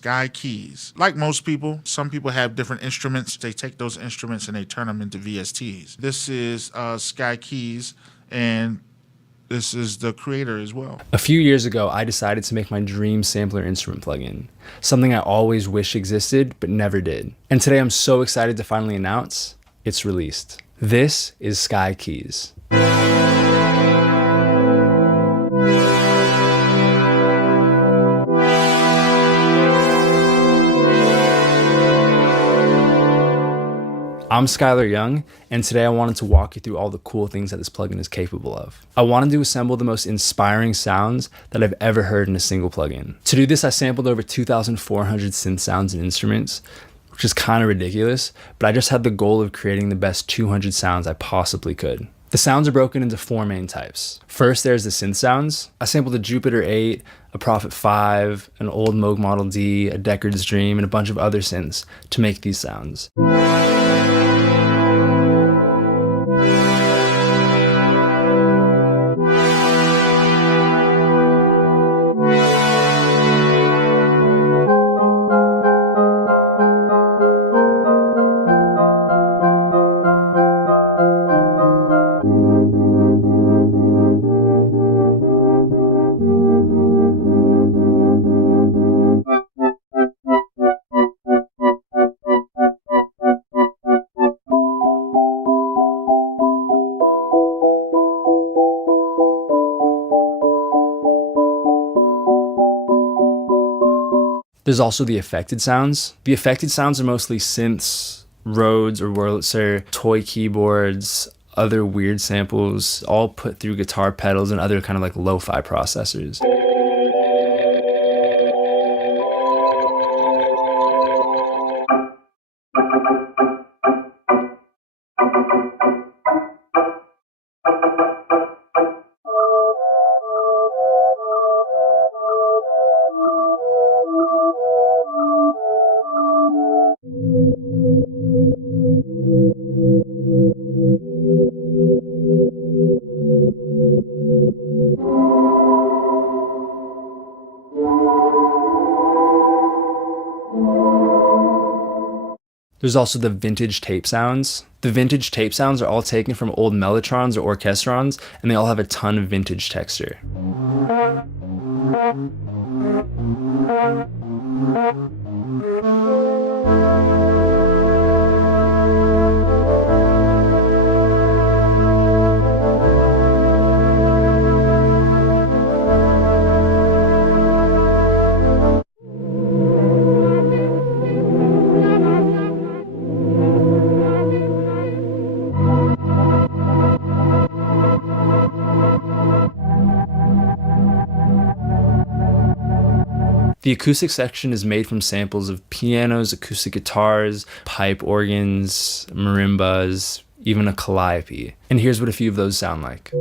Sky keys. Like most people, some people have different instruments. They take those instruments and they turn them into VSTs. This is Sky keys, and this is the creator as well. A few years ago, I decided to make my dream sampler instrument plugin, something I always wished existed but never did. And today I'm so excited to finally announce it's released. This is Sky Keys. I'm Skylar Young, and today I wanted to walk you through all the cool things that this plugin is capable of. I wanted to assemble the most inspiring sounds that I've ever heard in a single plugin. To do this, I sampled over 2,400 synth sounds and instruments, which is kind of ridiculous, but I just had the goal of creating the best 200 sounds I possibly could. The sounds are broken into four main types. First, there's the synth sounds. I sampled a Jupiter 8, a Prophet 5, an old Moog Model D, a Deckard's Dream, and a bunch of other synths to make these sounds. There's also the affected sounds. The affected sounds are mostly synths, Rhodes or Wurlitzer, toy keyboards, other weird samples, all put through guitar pedals and other kind of like lo-fi processors. There's also the vintage tape sounds. The vintage tape sounds are all taken from old Mellotrons or Orchestrons, and they all have a ton of vintage texture. The acoustic section is made from samples of pianos, acoustic guitars, pipe organs, marimbas, even a calliope. And here's what a few of those sound like.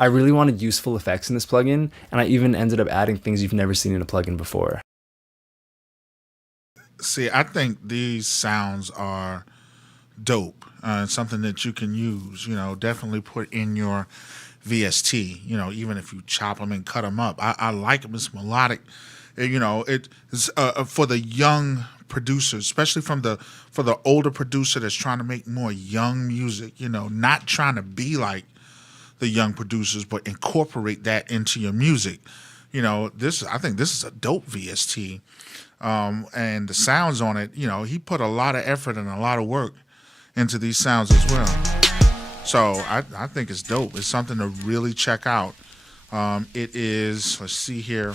I really wanted useful effects in this plugin, and I even ended up adding things you've never seen in a plugin before. See, I think these sounds are dope. Something that you can use, definitely put in your VST, even if you chop them and cut them up. I like them. It's melodic. It's for the young producers, especially for the older producer that's trying to make more young music, not trying to be like the young producers, but incorporate that into your music. I think this is a dope VST. And the sounds on it, he put a lot of effort and a lot of work into these sounds as well. So I think it's dope. It's something to really check out. It is, let's see here.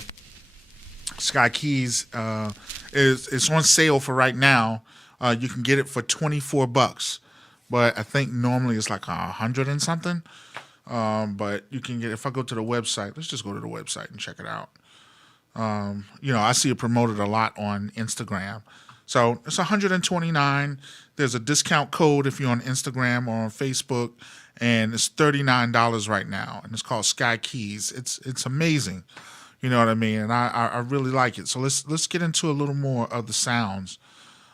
Sky Keys it's on sale for right now. You can get it for $24, but I think normally it's like 100 and something. But you can get, if I go to the website, let's just go to the website and check it out. I see it promoted a lot on Instagram. So it's 129. There's a discount code if you're on Instagram or on Facebook, and it's $39 right now, and it's called Sky Keys. It's amazing. You know what I mean? And I really like it. So let's get into a little more of the sounds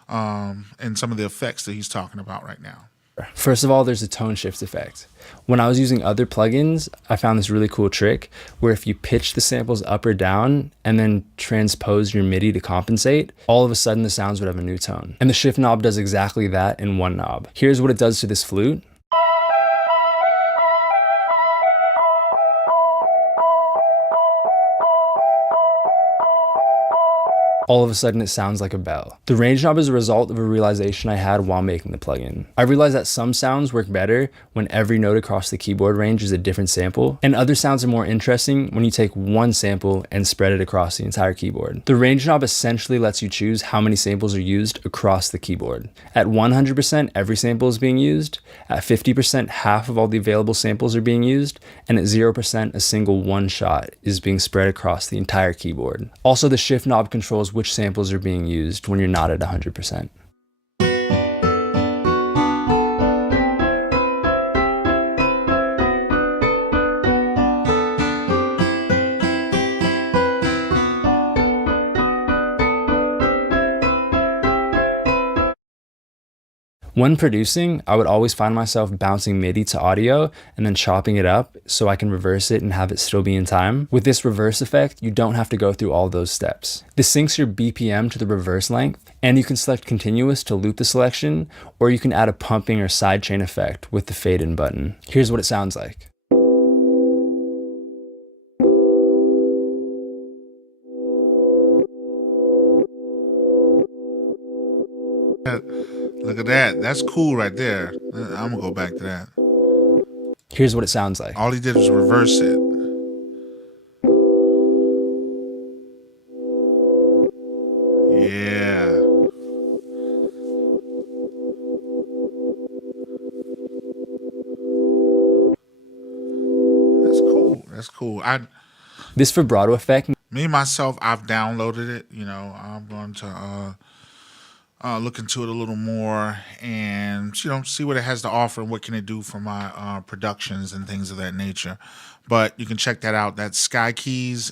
and some of the effects that he's talking about right now. First of all, there's a tone shift effect. When I was using other plugins, I found this really cool trick where if you pitch the samples up or down and then transpose your MIDI to compensate, all of a sudden the sounds would have a new tone. And the shift knob does exactly that in one knob. Here's what it does to this flute. All of a sudden it sounds like a bell. The range knob is a result of a realization I had while making the plugin. I realized that some sounds work better when every note across the keyboard range is a different sample, and other sounds are more interesting when you take one sample and spread it across the entire keyboard. The range knob essentially lets you choose how many samples are used across the keyboard. At 100%, every sample is being used. At 50%, half of all the available samples are being used, and at 0%, a single one shot is being spread across the entire keyboard. Also, the shift knob controls which samples are being used when you're not at 100%. When producing, I would always find myself bouncing MIDI to audio and then chopping it up so I can reverse it and have it still be in time. With this reverse effect, you don't have to go through all those steps. This syncs your BPM to the reverse length, and you can select continuous to loop the selection, or you can add a pumping or sidechain effect with the fade in button. Here's what it sounds like. Look at that. That's cool right there. I'm going to go back to that. Here's what it sounds like. All he did was reverse it. Yeah. That's cool. That's cool. This vibrato effect. Me, myself, I've downloaded it. I'm going to look into it a little more and see what it has to offer and what can it do for my productions and things of that nature. But you can check that out. That's Sky Keys.